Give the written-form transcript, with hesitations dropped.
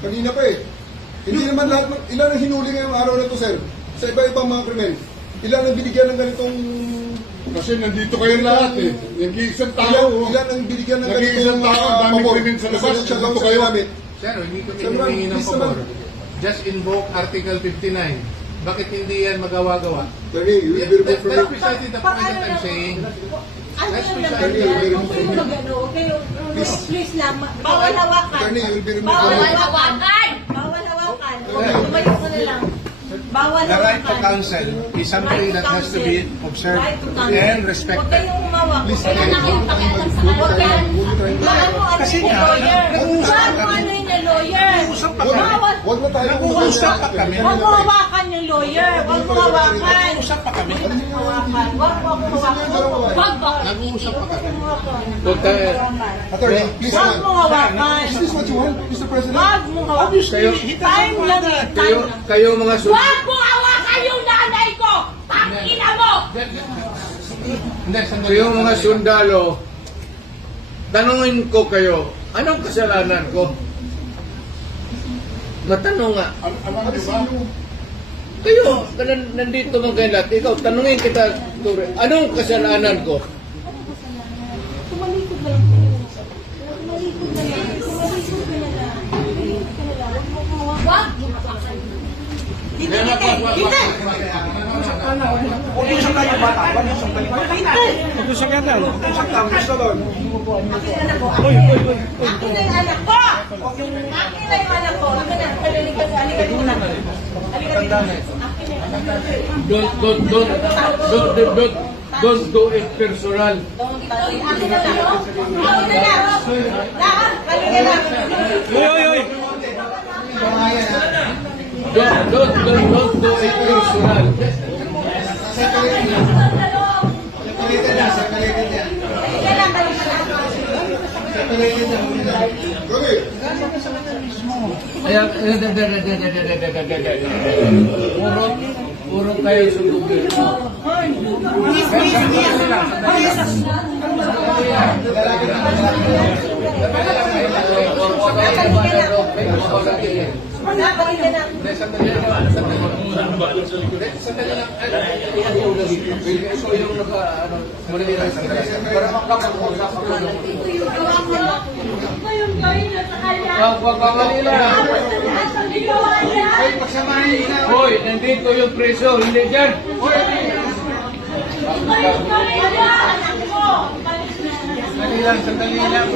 Kanina pa eh. Hindi naman lahat, ilan ang hinuli ngayong araw na to, sir? Sa iba-ibang mga krimen. Ilan ang binigyan ng ganitong... Kasi nandito kayo lahat eh. Yung isang tao. Ilan ang binigyan ng Nag-iisang ganitong... tao, daming krimen sa labas. Nandito kayo. Sir, hindi kami humingi ng pabor. Just invoke Article 59. Bakit hindi yan magawa-gawa? Attorney, you will be removed from That's your... precisely the point that I'm saying. Ano That's yung precisely laman the yan? point. Huwag kayong magano, huwag kayong... Please lang, bawal hawakan. Attorney, you will be removed Bawal from your... hawakan! Bawal hawakan. Tumayo ka na lang. Bawal The right to hawakan. counsel is something that has to be observed Right to counsel. and Huwag respected. kayong umawak. Please, Huwag kayong attorney. nakipakialam sa kanila. Huwag kayong... Maano Kasi yung nga, lawyer. nag-uusap Maano kami. ano yung lawyer. Nag-uusap pa Bawal. kami. Huwag na tayo Nag-uusap pa kami. Huwag mo hawakan yung lawyer. Huwag mo hawakan. Usap pa kami. Hawakan. Huwag mo hawakan. Huwag ba? Nag-uusap pa kami. Attorney, please. Huwag mo hawakan. Is this what you want, Mr. President? Huwag mo hawakan. Time lang eh. Kayo mga Huwag mo hawakan yung nanay ko! Tangina mo! Hindi, sandali. Kayo mga sundalo, tanungin ko kayo, anong kasalanan ko? Matanong nga. Alam niyo ba? Kayo, nandito mga kayo lahat. Ikaw, tanungin kita, Ture, anong kasalanan ko? Tumalikod na lang. Tumalikod na lang. Tumalikod na lang. Tumalikod ka na lang. Huwag mo hawakan. Hindi, hindi. Hindi! Huwag yung isang tayo bata. Huwag yung isang tayo bata. Huwag yung isang tayo bata. Isang tao, gusto doon. Akin na po. Akin na yung anak ko! Akin na yung anak ko. Akin na. Halika muna. Halika dito. Akin na yung anak ko. Don't do it personal. Akin na lang. Akin na lang. Lahat. Halika na. Don't do it personal. Kaya, puro kayo sundugin. Hoy, nandito yung preso, hindi dyan. Sandali lang, sandali lang.